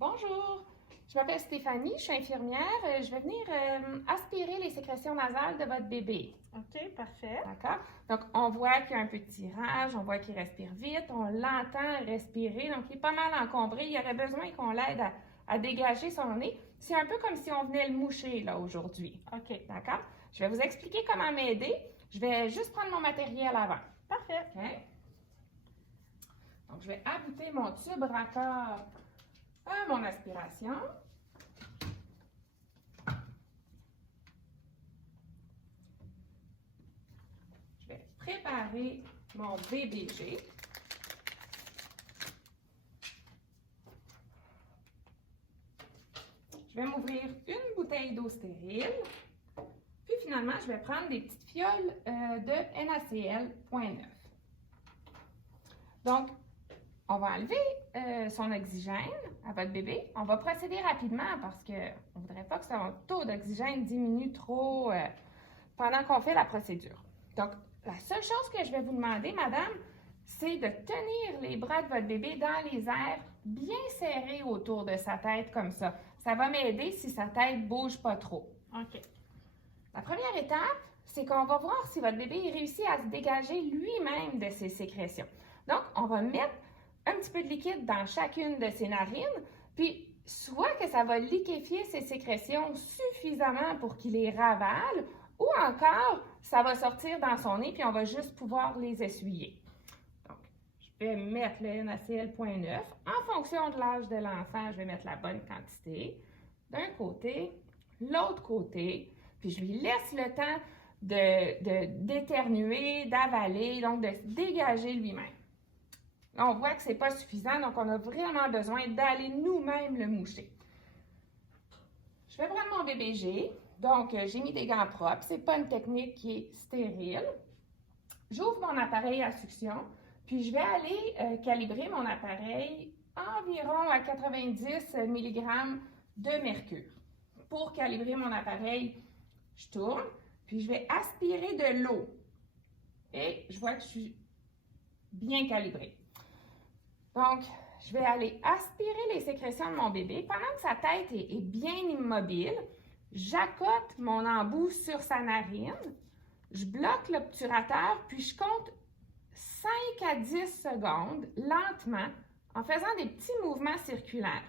Bonjour, je m'appelle Stéphanie, je suis infirmière. Je vais venir aspirer les sécrétions nasales de votre bébé. OK, parfait. D'accord? Donc, on voit qu'il y a un peu de tirage, on voit qu'il respire vite, on l'entend respirer, donc il est pas mal encombré. Il y aurait besoin qu'on l'aide à dégager son nez. C'est un peu comme si on venait le moucher, là, aujourd'hui. OK, D'accord? Je vais vous expliquer comment m'aider. Je vais juste prendre mon matériel avant. parfait. OK? Donc, je vais abouter mon tube raccord à mon aspiration. Je vais préparer mon BBG. Je vais m'ouvrir une bouteille d'eau stérile. Puis finalement, je vais prendre des petites fioles de NaCl 0.9. Donc, on va enlever son oxygène à votre bébé. On va procéder rapidement parce qu'on ne voudrait pas que son taux d'oxygène diminue trop pendant qu'on fait la procédure. Donc, la seule chose que je vais vous demander, madame, c'est de tenir les bras de votre bébé dans les airs, bien serrés autour de sa tête comme ça. Ça va m'aider si sa tête ne bouge pas trop. OK. La première étape, c'est qu'on va voir si votre bébé réussit à se dégager lui-même de ses sécrétions. Donc, on va mettre un petit peu de liquide dans chacune de ses narines, puis soit que ça va liquéfier ses sécrétions suffisamment pour qu'il les ravale, ou encore, ça va sortir dans son nez, puis on va juste pouvoir les essuyer. Donc, je vais mettre le NaCl 0.9. En fonction de l'âge de l'enfant, je vais mettre la bonne quantité. D'un côté, l'autre côté, puis je lui laisse le temps d'éternuer, d'avaler, donc de se dégager lui-même. Là, on voit que ce n'est pas suffisant, donc on a vraiment besoin d'aller nous-mêmes le moucher. Je vais prendre mon BBG. Donc, j'ai mis des gants propres. Ce n'est pas une technique qui est stérile. J'ouvre mon appareil à succion, puis je vais aller calibrer mon appareil environ à 90 mg de mercure. Pour calibrer mon appareil, je tourne, puis je vais aspirer de l'eau. Et je vois que je suis bien calibrée. Donc, je vais aller aspirer les sécrétions de mon bébé. Pendant que sa tête est bien immobile, j'accote mon embout sur sa narine, je bloque l'obturateur, puis je compte 5 à 10 secondes, lentement, en faisant des petits mouvements circulaires.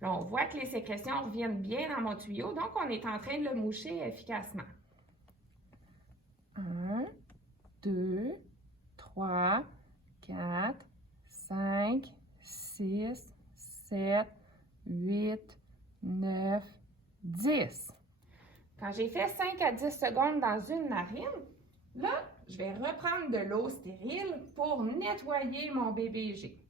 Là, on voit que les sécrétions reviennent bien dans mon tuyau, donc on est en train de le moucher efficacement. 1, 2, 3, 4, 5, 6, 7, 8, 9, 10. Quand j'ai fait 5 à 10 secondes dans une narine, là, je vais reprendre de l'eau stérile pour nettoyer mon BBG.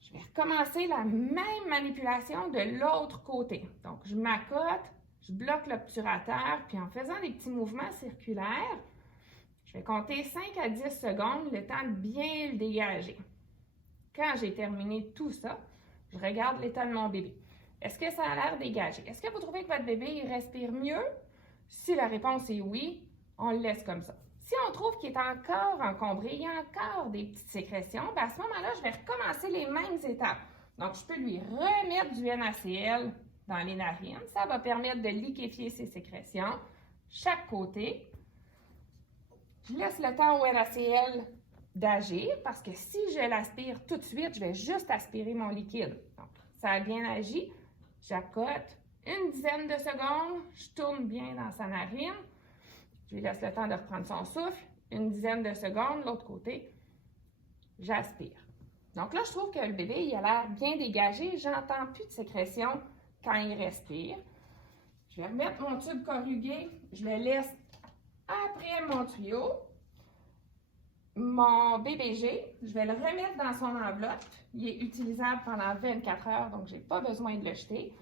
Je vais recommencer la même manipulation de l'autre côté. Donc, je m'accote, je bloque l'obturateur, puis en faisant des petits mouvements circulaires, je vais compter 5 à 10 secondes, le temps de bien le dégager. Quand j'ai terminé tout ça, je regarde l'état de mon bébé. Est-ce que ça a l'air dégagé? Est-ce que vous trouvez que votre bébé il respire mieux? Si la réponse est oui, on le laisse comme ça. Si on trouve qu'il est encore encombré, il y a encore des petites sécrétions, bien à ce moment-là, je vais recommencer les mêmes étapes. Donc, je peux lui remettre du NaCl dans les narines. Ça va permettre de liquéfier ses sécrétions. Chaque côté. Je laisse le temps au NaCl d'agir parce que si je l'aspire tout de suite, je vais juste aspirer mon liquide. Donc, ça a bien agi. J'accote une dizaine de secondes. Je tourne bien dans sa narine. Je lui laisse le temps de reprendre son souffle. Une dizaine de secondes, l'autre côté, j'aspire. Donc là, je trouve que le bébé, il a l'air bien dégagé. J'entends plus de sécrétion quand il respire. Je vais remettre mon tube corrugué. Je le laisse après mon tuyau. Mon BBG, je vais le remettre dans son enveloppe. Il est utilisable pendant 24 heures, donc je n'ai pas besoin de le jeter.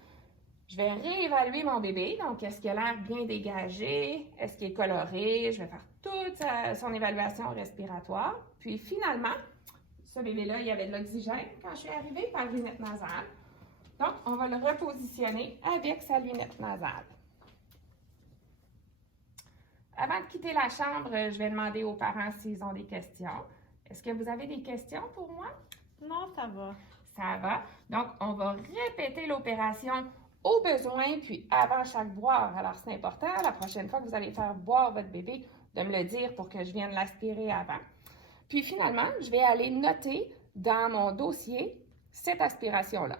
Je vais réévaluer mon bébé. Donc, est-ce qu'il a l'air bien dégagé? Est-ce qu'il est coloré? Je vais faire toute son évaluation respiratoire. Puis finalement, ce bébé-là, il y avait de l'oxygène quand je suis arrivée par lunette nasale. Donc, on va le repositionner avec sa lunette nasale. Avant de quitter la chambre, je vais demander aux parents s'ils ont des questions. Est-ce que vous avez des questions pour moi? Non, ça va. Ça va? Donc, on va répéter l'opération au besoin, puis avant chaque boire. Alors, c'est important, la prochaine fois que vous allez faire boire votre bébé, de me le dire pour que je vienne l'aspirer avant. Puis finalement, je vais aller noter dans mon dossier cette aspiration-là.